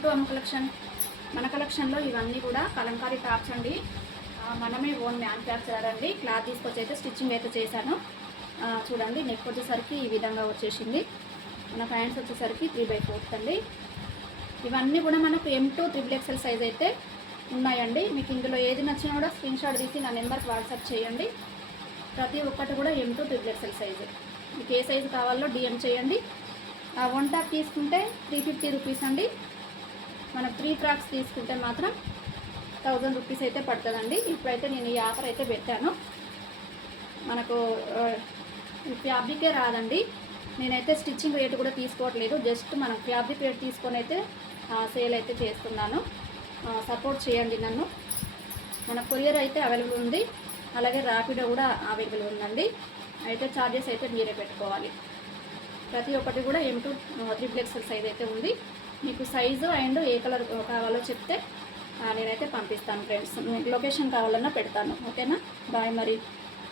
Welcome to అమ్మ collection. మన కలెక్షన్లో ఇవన్నీ కూడా కలంకారీ టాప్స్ అండి. మనమే ఓన్ మ్యానుఫ్యాక్చరర్ అండి. క్లాత్ తీసుకొచ్చి అయితే స్టిచ్చింగ్ అయితే చేశాను. చూడండి, నెక్ వచ్చేసరికి ఈ విధంగా వచ్చేసింది. మన ప్యాంట్స్ వచ్చేసరికి 3/4 అండి. ఇవన్నీ కూడా మనకు M2 XXL సైజ్ అయితే ఉన్నాయండి. మీకు ఇందులో ఏది నచ్చినా కూడా స్క్రీన్ షాట్ తీసి నా నెంబర్కి వాట్సాప్ చేయండి. ప్రతి ఒక్కటి కూడా M2 XXL సైజు. మీకు ఏ సైజు కావాలో DM చేయండి. వన్ టాప్ తీసుకుంటే 350 రూపీస్ అండి. మనం 3 ఫ్రాక్స్ తీసుకుంటే మాత్రం 1000 రూపీస్ అయితే పడుతుందండి. ఇప్పుడైతే నేను ఈ ఆఫర్ అయితే పెట్టాను. మనకు ఫ్యాబ్రికే రాదండి. నేనైతే స్టిచ్చింగ్ రేట్ కూడా తీసుకోవట్లేదు. జస్ట్ మనం ఫ్యాబ్రిక్ రేట్ తీసుకొని అయితే సేల్ అయితే చేస్తున్నాను. సపోర్ట్ చేయండి నన్ను. మన కొరియర్ అయితే అవైలబుల్ ఉంది, అలాగే ర్యాపిడో కూడా అవైలబుల్ ఉందండి. అయితే ఛార్జెస్ అయితే మీరే పెట్టుకోవాలి. ప్రతి ఒక్కటి కూడా M2 XXL సైజ్ అయితే ఉంది. మీకు సైజు అండ్ ఏ కలర్ కావాలో చెప్తే నేనైతే పంపిస్తాను ఫ్రెండ్స్. మీకు లొకేషన్ కావాలన్నా పెడతాను. ఓకేనా? బాయ్ మరి.